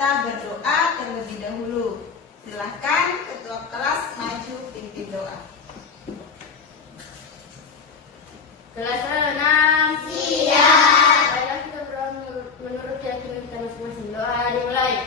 kita berdoa terlebih dahulu. Silahkan ketua kelas maju pimpin doa. Kelas 6 siap. Baiklah, kita berdoa menurut keyakinan kita masing-masing. Doa dimulai.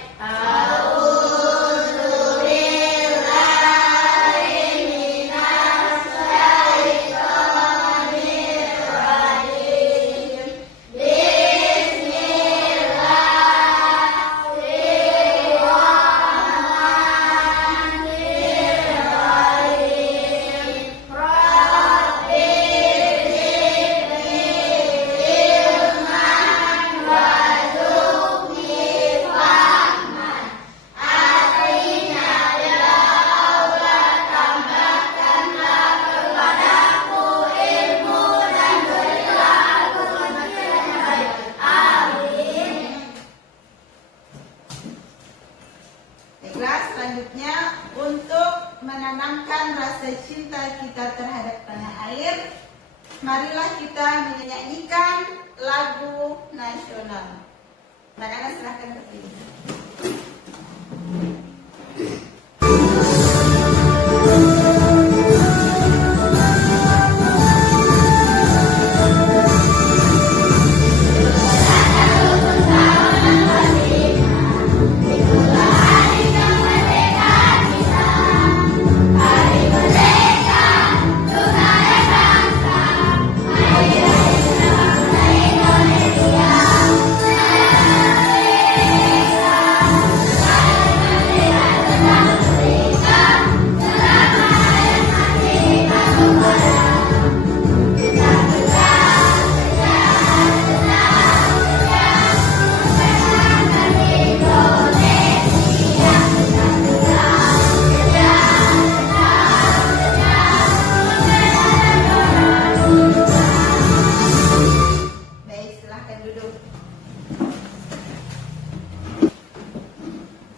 Selanjutnya, untuk menanamkan rasa cinta kita terhadap tanah air, marilah kita menyanyikan lagu nasional. Anak-anak silahkan terpilih.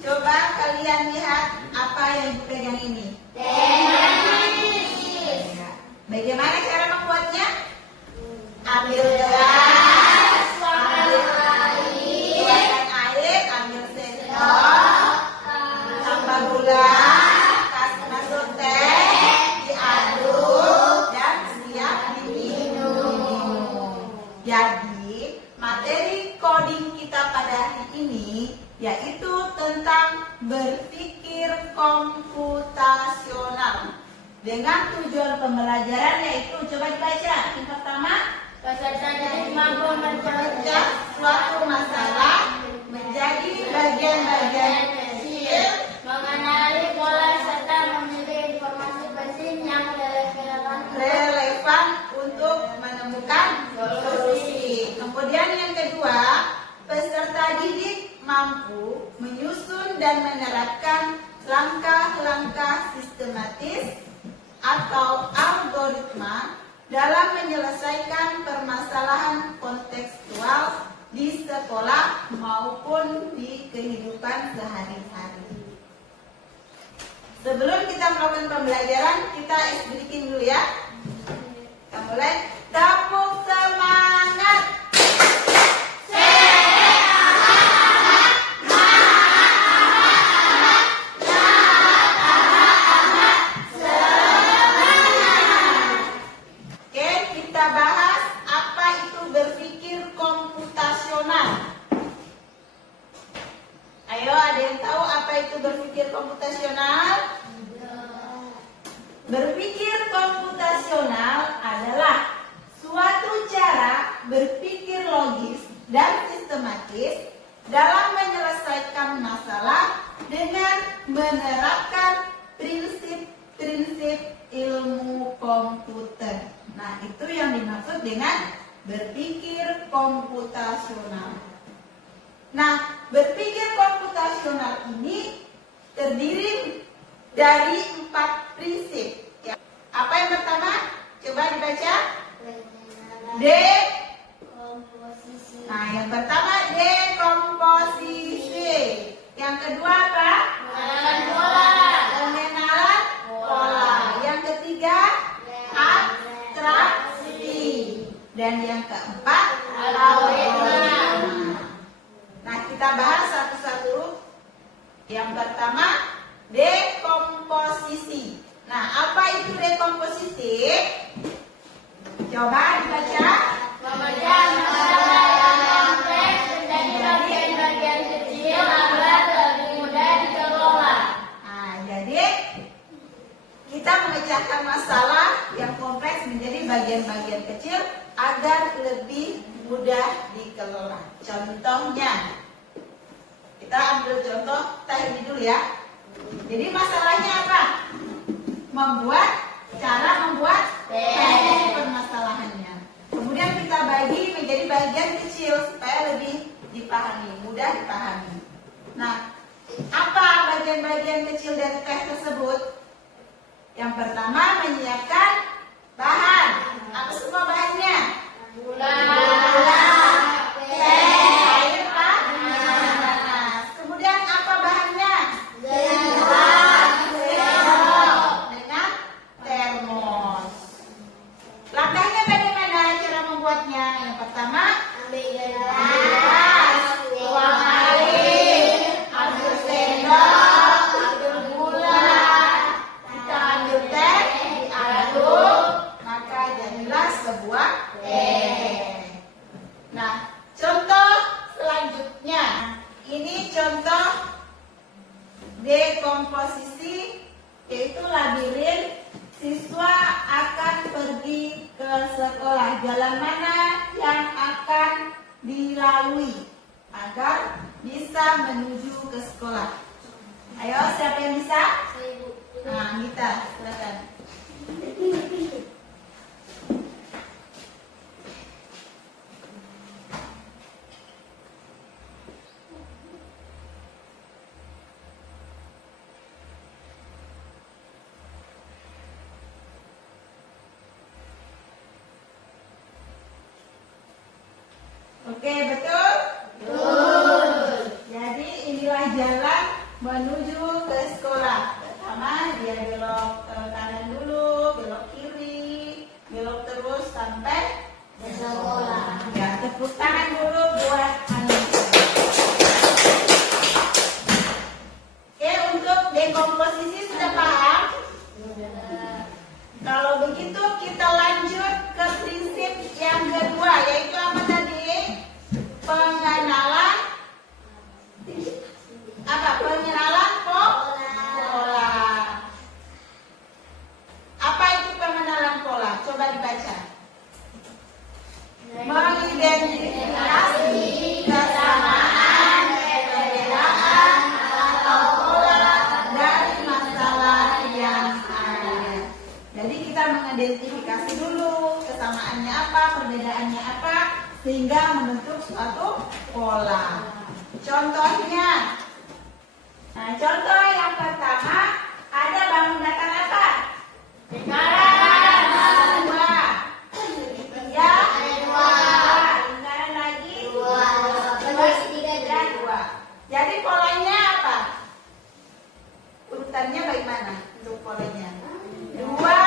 Coba kalian lihat apa yang Ibu pegang ini. Tenis. Bagaimana cara membuatnya? Ambil gelas, ambil air, ambil sendok, tambah gula, masuk teh, diaduk dan siap diminum. Jadi materi coding kita pada hari ini yaitu tentang berpikir komputasional. Dengan tujuan pembelajaran yaitu, coba dibaca. Yang pertama, peserta didik mampu memecah suatu masalah menjadi bagian-bagian kecil, mengenali pola serta memilih informasi penting yang relevan untuk menemukan solusi. Kemudian yang kedua, peserta didik mampu menyusun dan menerapkan langkah-langkah sistematis atau algoritma dalam menyelesaikan permasalahan kontekstual di sekolah maupun di kehidupan sehari-hari. Sebelum kita melakukan pembelajaran, kita bikin dulu ya. Kita mulai. Tepuk semangat. Berpikir komputasional? Berpikir komputasional adalah suatu cara berpikir logis dan sistematis dalam menyelesaikan masalah dengan menerapkan prinsip-prinsip ilmu komputer. Nah, itu yang dimaksud dengan berpikir komputasional. Nah, berpikir komputasional ini terdiri dari 4 prinsip. Ya. Apa yang pertama? Coba dibaca. Dekomposisi. Nah, yang pertama dekomposisi. Yang kedua apa? Pengenalan pola. Pengenalan pola. Yang ketiga abstraksi. Dan yang keempat algoritma. Nah, kita bahas satu-satu. Yang pertama, dekomposisi. Nah, apa itu dekomposisi? Coba dibaca. Memecah masalah yang kompleks menjadi bagian-bagian kecil agar lebih mudah dikelola. Nah, jadi kita memecahkan masalah yang kompleks menjadi bagian-bagian kecil agar lebih mudah dikelola. Contohnya, kita ambil contoh teh ini dulu ya. Jadi masalahnya apa? Cara membuat teh, permasalahannya. Kemudian kita bagi menjadi bagian kecil supaya lebih dipahami, mudah dipahami. Nah, apa bagian-bagian kecil dari teh tersebut? Yang pertama, menyiapkan bahan. Apa semua bahannya? Gula, Teh, air panas. Kemudian apa bahannya? Dengan termos. Langkahnya bagaimana cara membuatnya? Yang pertama, tuang air, ambil sendok, ambil gula, kita ambil teh, diaduk, maka jadilah sebuah teh. Nah, contoh selanjutnya, ini contoh dekomposisi, yaitu labirin. Siswa akan pergi ke sekolah. Jalan mana yang akan dilalui agar bisa menuju ke sekolah? Ayo, siapa yang bisa? Nah, kita silakan. Oke, betul? Betul. Jadi inilah jalan menuju ke sekolah. Pertama dia belok ke kanan dulu, belok kiri, belok terus sampai ke sekolah. Ya, tepuk tangan dulu buat anak. Oke, untuk dekomposisi sudah paham? Kalau begitu kita lanjut ke prinsip yang kedua, yaitu apa tadi? Pengenalan pola. Apa itu pengenalan pola? Coba dibaca. Mengidentifikasi kesamaan, perbedaan atau pola dari masalah yang ada. Jadi kita mengidentifikasi dulu kesamaannya apa, perbedaannya apa, sehingga membentuk suatu pola. Contohnya, nah contoh yang pertama, ada bangun datar apa? lingkaran, Dua. Segitiga, dua. Lingkaran lagi, dua. Dan dua. Jadi polanya apa? Urutannya bagaimana untuk polanya? Dua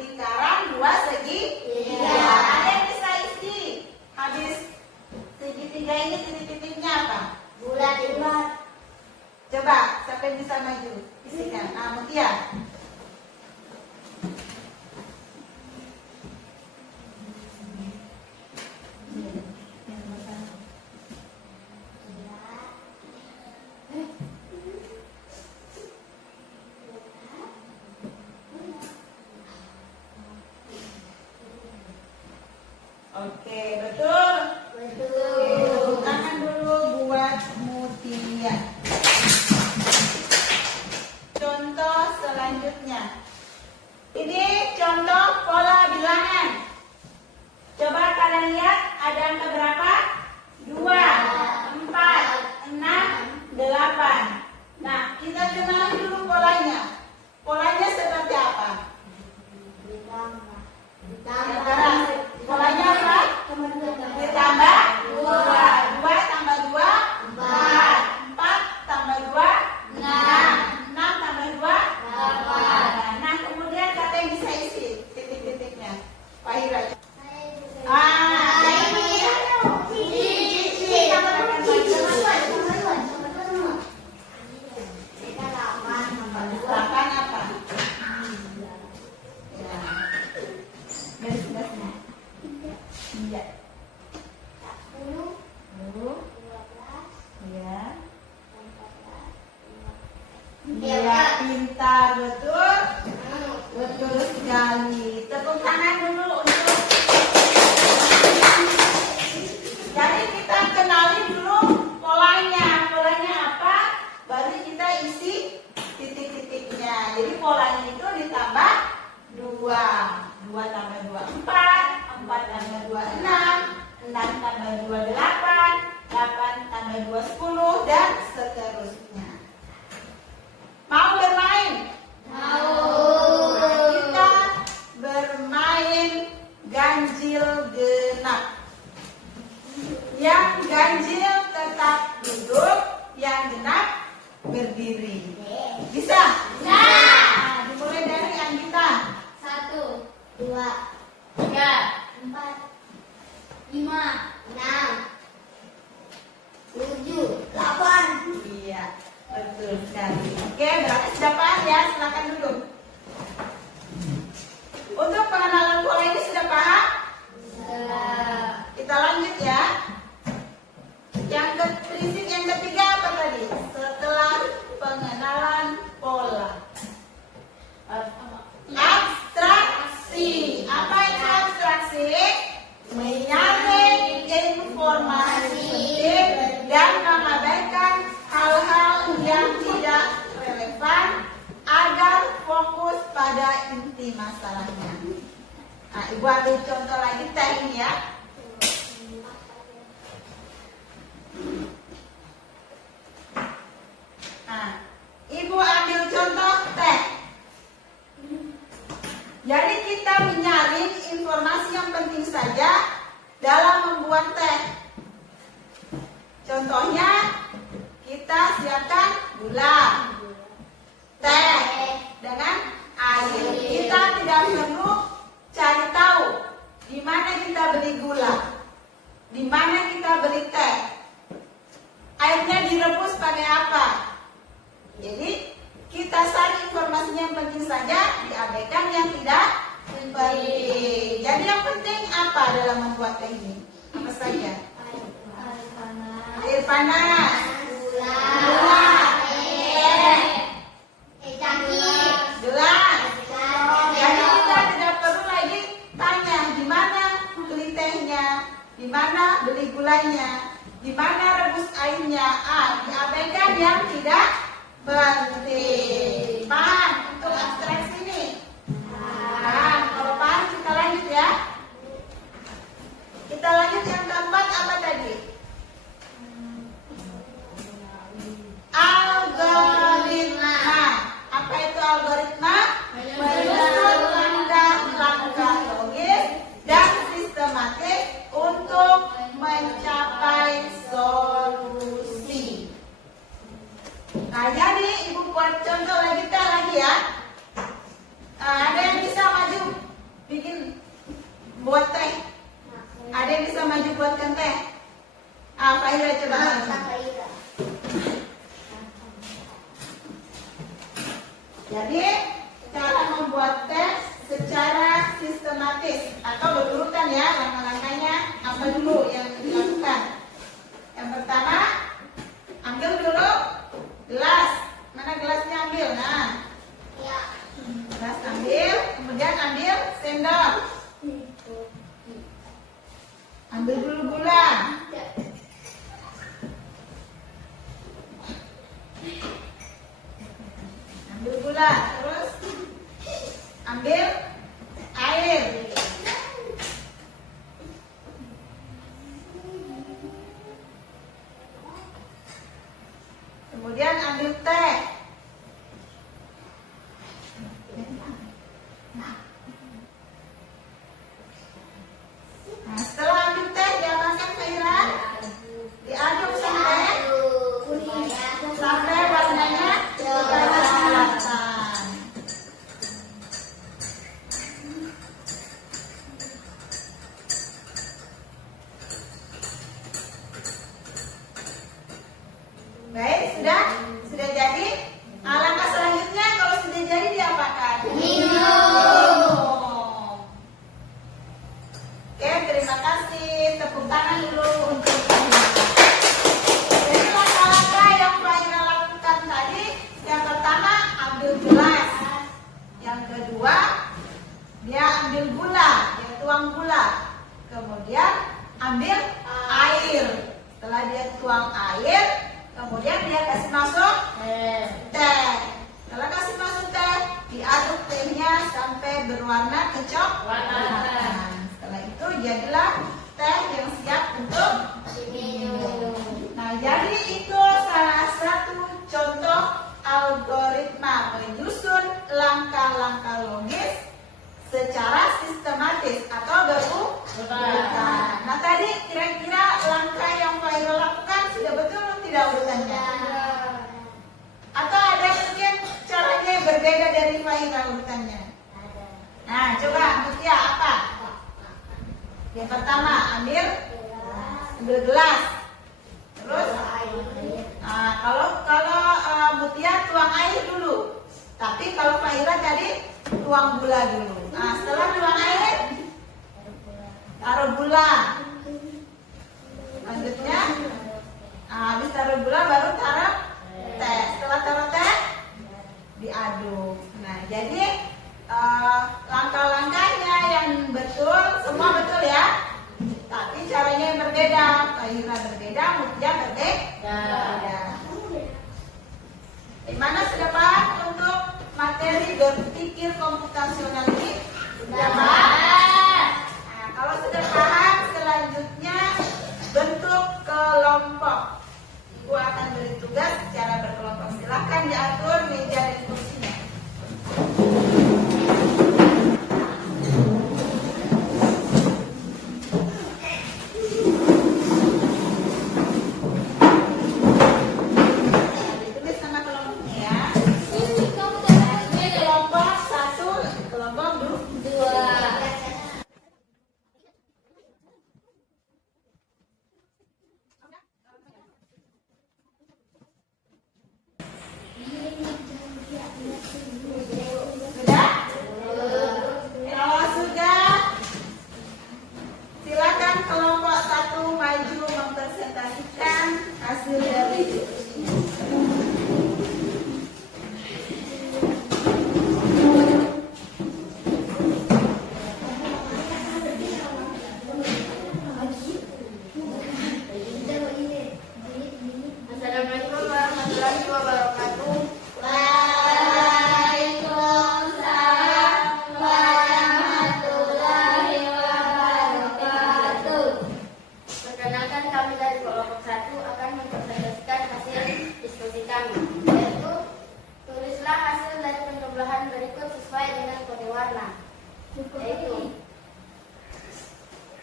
lingkaran, dua segitiga. Ada yang bisa isi? Habis segitiga ini titik-titiknya apa? bulat. Coba, siapa yang bisa maju? Isikan. Nah, Mutia. Oke, betul? Tepuk tangan dulu buat Mutia. Contoh selanjutnya. Ini contoh pola bilangan. Coba kalian lihat ada angka berapa? 2, 4, 6, 8. Nah, kita kenali dulu polanya. Polanya seperti apa? Polanya apa? Ditambah 2. 2 tambah 2, 4. 4 tambah 2, 6. 6 tambah 2, 8. Nah, kemudian kata yang bisa isi titik-titiknya. Pak Hira. 2 tambah 2 4, 4 tambah 2 6, 6 tambah 2 8, 8 tambah 2 10 dan seterusnya. Mau bermain? Mau. Nah, kita bermain ganjil genap. Yang ganjil tetap duduk, yang genap berdiri. Bisa? Bisa. Nah, dimulai dari Anggita. 1, 2, 3, 4, 5, 6, 7, 8. Iya, betul sekali. Oke, berarti sudah paham ya? Silakan duduk. Untuk pengenalan pola ini sudah paham? Kita lanjut ya. Prinsip yang ketiga apa tadi? Setelah pengenalan pola. Abstraksi. Apa itu abstraksi? Menyaring informasi penting dan mengabaikan hal-hal yang tidak relevan agar fokus pada inti masalahnya. Nah, Ibu ambil contoh lagi teh ini ya. Nah, Ibu ambil contoh teh. Jadi kita menyaring informasi yang penting saja dalam membuat teh. Contohnya, kita siapkan gula, teh dengan air. Kita tidak perlu cari tahu di mana kita beli gula, di mana kita beli teh. Airnya direbus pakai apa? Jadi kita cari informasinya yang penting saja, diabaikan yang tidak penting. Jadi yang penting apa dalam membuat teh ini? Apa saja? Air panas, gula, teh, gelas. Jadi kita tidak perlu lagi tanya di mana beli tehnya, di mana beli gulanya, di mana rebus airnya. Diabaikan yang tidak penting. Paham untuk abstraksi ini? Paham. Kalau paham kita lanjut ya. Kita lanjut yang keempat apa tadi? Algoritma. Apa itu algoritma? Menyusun langkah-langkah logis dan sistematis untuk mencapai solusi. Nah, jadi Ibu buat contoh lagi ya. Ada yang bisa maju bikin buat teh? Ada yang bisa maju buatkan teh? Fahira coba. Jadi cara membuat teh secara sistematis atau berurutan ya, langkah-langkahnya apa dulu yang dilakukan. Yang pertama, ambil dulu gelas. Mana gelasnya ambil? Nah, gelas ambil, kemudian ambil sendok. Ambil dulu gula. Ambil gula, terus ambil air. Kemudian ambil teh. Nah, setelah ambil teh diapakan Fahira? Diaduk sampai warnanya kecoklatan. Baik, sudah jadi. Langkah selanjutnya kalau sudah jadi diapakan? Minum. Oke, terima kasih. Tepuk tangan dulu untuk Fahira. Jadi langkah-langkah yang Fahira lakukan tadi, yang pertama ambil gelas, yang kedua dia ambil gula, dia tuang gula, kemudian ambil air. Setelah dia tuang air, kemudian dia kasih masuk teh. Setelah kasih masuk teh, diaduk tehnya sampai berwarna kecoklatan. Setelah itu jadilah teh yang siap untuk diminum. Nah, jadi itu salah satu contoh algoritma menyusun langkah-langkah logis secara sistematis atau berurutan. Nah, tadi kira-kira langkah yang Faira lakukan sudah betul atau tidak urutannya? Atau ada mungkin caranya yang berbeda dari Faira urutannya? Nah, coba Mutia apa? Yang pertama, ambil gelas. Terus, kalau Mutia tuang air dulu. Tapi kalau Faira tadi tuang gula dulu. Nah, setelah tuang air, taruh gula. Lanjutnya, habis taruh gula baru taruh teh. Setelah taruh teh, diaduk. Nah, jadi langkah-langkahnya yang betul, semua betul ya. Tapi caranya yang berbeda. Faira berbeda, Mutia berbeda. Gimana sudah paham untuk materi berpikir komputasional ini? Sudah paham? Nah, kalau sudah paham, selanjutnya bentuk kelompok. Ibu akan beri tugas secara berkelompok. Silahkan diatur meja dan kursinya.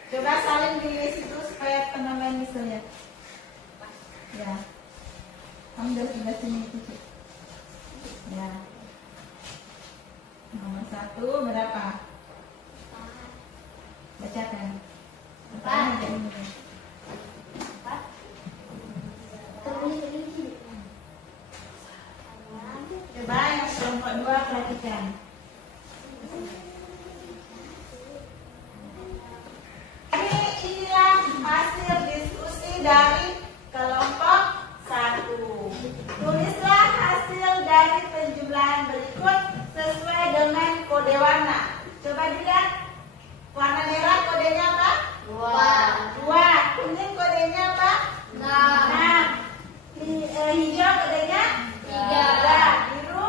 Coba salin di situ supaya teman-teman bisa lihat. Ya, ambil sebelah sini itu. Ya, nomor 1 berapa? Bacakan. 4. Coba yang kelompok 2 perhatikan. Inilah hasil diskusi dari kelompok 1. Tulislah hasil dari penjumlahan berikut sesuai dengan kode warna. Coba dilihat. Warna merah kodenya apa? 2. Kuning kodenya apa? 6. Hijau kodenya 3. Biru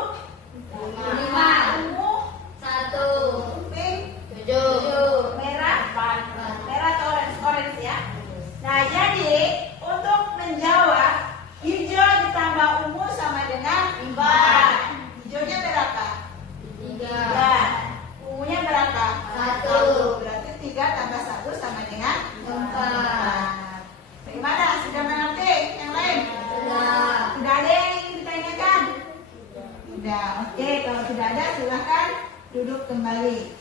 5. Ungu 1. Pink 7. Merah 4. Merah atau orange ya. Nah, jadi untuk menjawab hijau ditambah ungu sama dengan 4. Hijaunya berapa? 3. Ungunya berapa? 1. Berarti 3 tambah 1 sama dengan 4. Bagaimana? Sudah mengerti? Yang lain? Sudah ada yang ingin ditanyakan? Sudah. Oke, kalau tidak ada silahkan duduk kembali.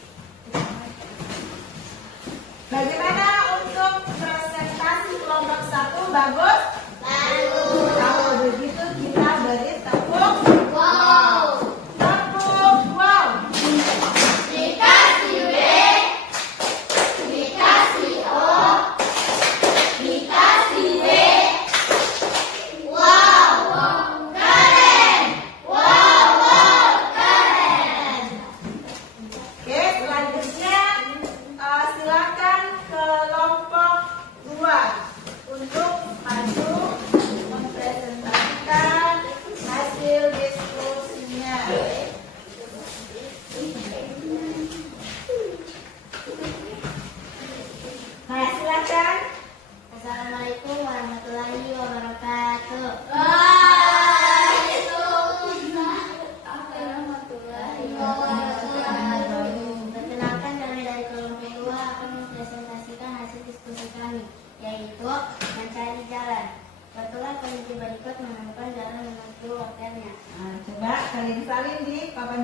Bagaimana untuk presentasi kelompok 1? Bagus? Bagus. Kalau begitu kita beri tepuk wow. Tepuk wow. Dikasih W, dikasih O, dikasih W. Wow, keren. Wow, keren. Oke, selanjutnya silakan kelompok 2 untuk maju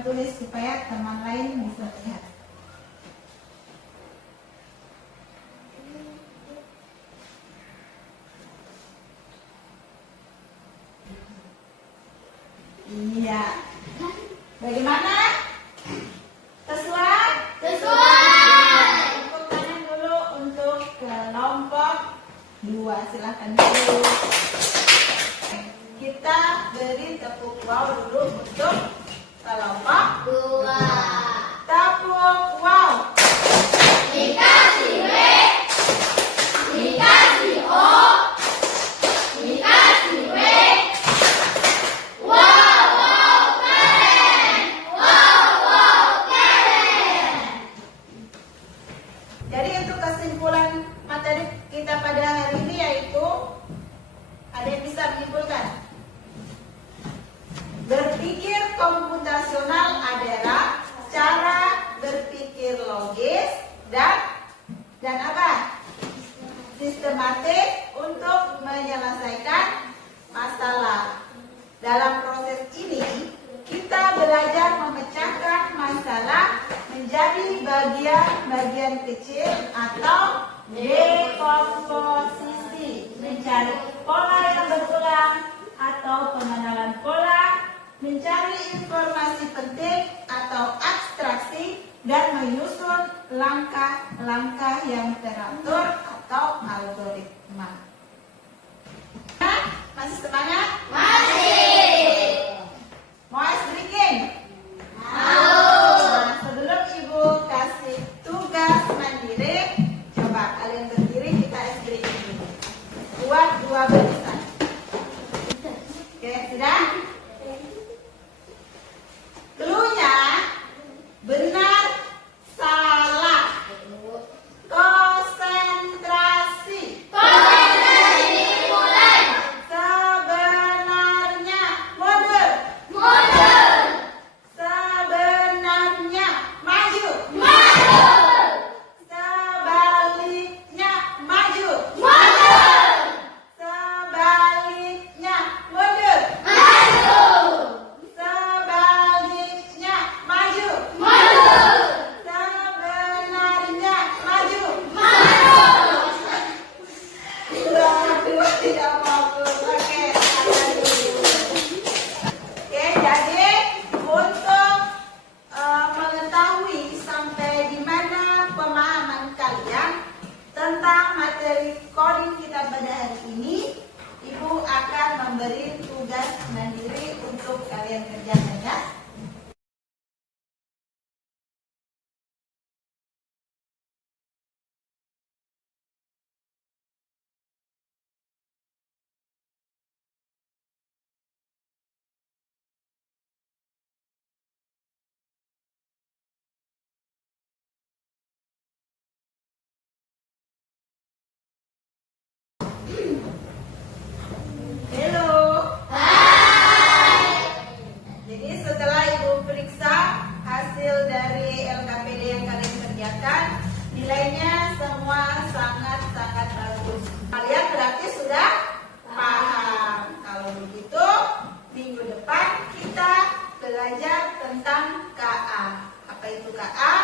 tulis supaya teman lain bisa lihat. Iya. Bagaimana? Sesuai? Sesuai. Tepuk tangan dulu untuk kelompok 2. Silahkan dulu. Kita beri tepuk wow dulu untuk kelompok 2. tepuk wow. Dikasih W, dikasih O, dikasih W. Wow, wow, keren. Wow, wow, keren. Jadi untuk kesimpulan materi kita pada hari ini yaitu, ada yang bisa menyimpulkan? Berpikir komputasional adalah cara berpikir logis dan apa? Sistematik untuk menyelesaikan masalah. Dalam proses ini, kita belajar memecahkan masalah menjadi bagian-bagian kecil atau dekomposisi, mencari pola yang berulang atau pengenalan pola, mencari informasi penting atau abstraksi, dan menyusun langkah-langkah yang teratur atau algoritma. Masih semangat? Masih. Mau ice drinking? Mau. Nah, sebelum Ibu kasih tugas mandiri, coba kalian berdiri, kita ice drinking. Buat 2 barisan. Oke, sudah? Cluenya benar, salah. Konsentrasi. Konsentrasi dimulai. Sebenarnya mundur. Mundur. Sebenarnya maju. Maju. Sebaliknya maju. Mundur. Sebaliknya mundur. Maju. Sebaliknya maju. Mundur. Sebenarnya maju. Maju. Dua tidak fokus. Oke, akan dulu. Oke, jadi untuk mengetahui sampai di mana pemahaman kalian tentang materi coding kita pada hari ini, Ibu akan memberi tugas mandiri untuk kalian kerjakan ya. Halo. Jadi setelah Ibu periksa hasil dari LKPD yang kalian kerjakan, nilainya semua sangat-sangat bagus. Kalian berarti sudah paham. Kalau begitu, minggu depan kita belajar tentang KA. Apa itu KA?